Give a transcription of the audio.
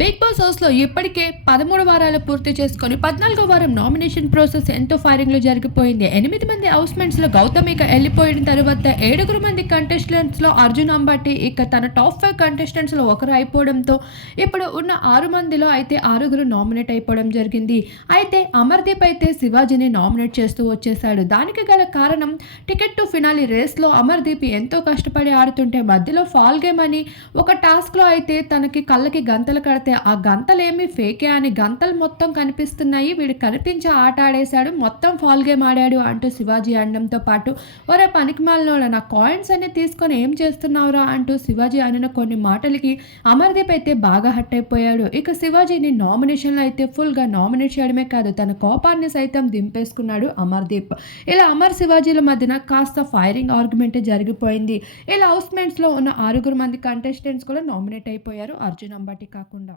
Big boss హౌస్లో ఇప్పటికే పదమూడు వారాలు పూర్తి చేసుకొని పద్నాలుగో వారం నామినేషన్ ప్రాసెస్ ఎంతో ఫైరింగ్లో జరిగిపోయింది. ఎనిమిది మంది హౌస్మెంట్స్లో గౌతమ్ ఇక వెళ్ళిపోయిన తర్వాత ఏడుగురు మంది కంటెస్టెంట్స్లో అర్జున్ అంబటి ఇక తన టాప్ ఫైవ్ కంటెస్టెంట్స్లో ఒకరు అయిపోవడంతో ఇప్పుడు ఉన్న ఆరు మందిలో అయితే ఆరుగురు నామినేట్ అయిపోవడం జరిగింది. అయితే అమర్దీప్ అయితే శివాజీని నామినేట్ చేస్తూ వచ్చేశాడు. దానికి గల కారణం టికెట్ టు ఫినాలి రేస్లో అమర్దీప్ ఎంతో కష్టపడి ఆడుతుంటే మధ్యలో ఫాల్ గేమ్ అని ఒక టాస్క్లో అయితే తనకి కళ్ళకి గంతలు కడితే ఆ గంతలేమి ఫేకే అని గంతలు మొత్తం కనిపిస్తున్నాయి. వీడు కనిపించి ఆట ఆడేశాడు. మొత్తం ఫాల్ గేమ్ ఆడాడు అంటూ శివాజీ అనడంతో పాటు ఒరే పనికిమాలినోళ్ళ నా కాయిన్స్ అన్ని తీసుకొని ఏం చేస్తున్నావురా? అంటూ శివాజీ అనిన కొన్ని మాటలకి అమర్దీప్ అయితే బాగా హట్ అయిపోయాడు. ఇక శివాజీని నామినేషన్లో అయితే ఫుల్గా నామినేట్ చేయడమే కాదు తన కోపాన్ని సైతం దింపేసుకున్నాడు అమర్దీప్. ఇలా అమర్ శివాజీల మధ్యన కాస్త ఫైరింగ్ ఆర్గ్యుమెంట్ జరిగిపోయింది. ఇలా హౌస్మెంట్స్లో ఉన్న ఆరుగురు మంది కంటెస్టెంట్స్ కూడా నామినేట్ అయిపోయారు. అర్జున్ అంబటి కాకుండా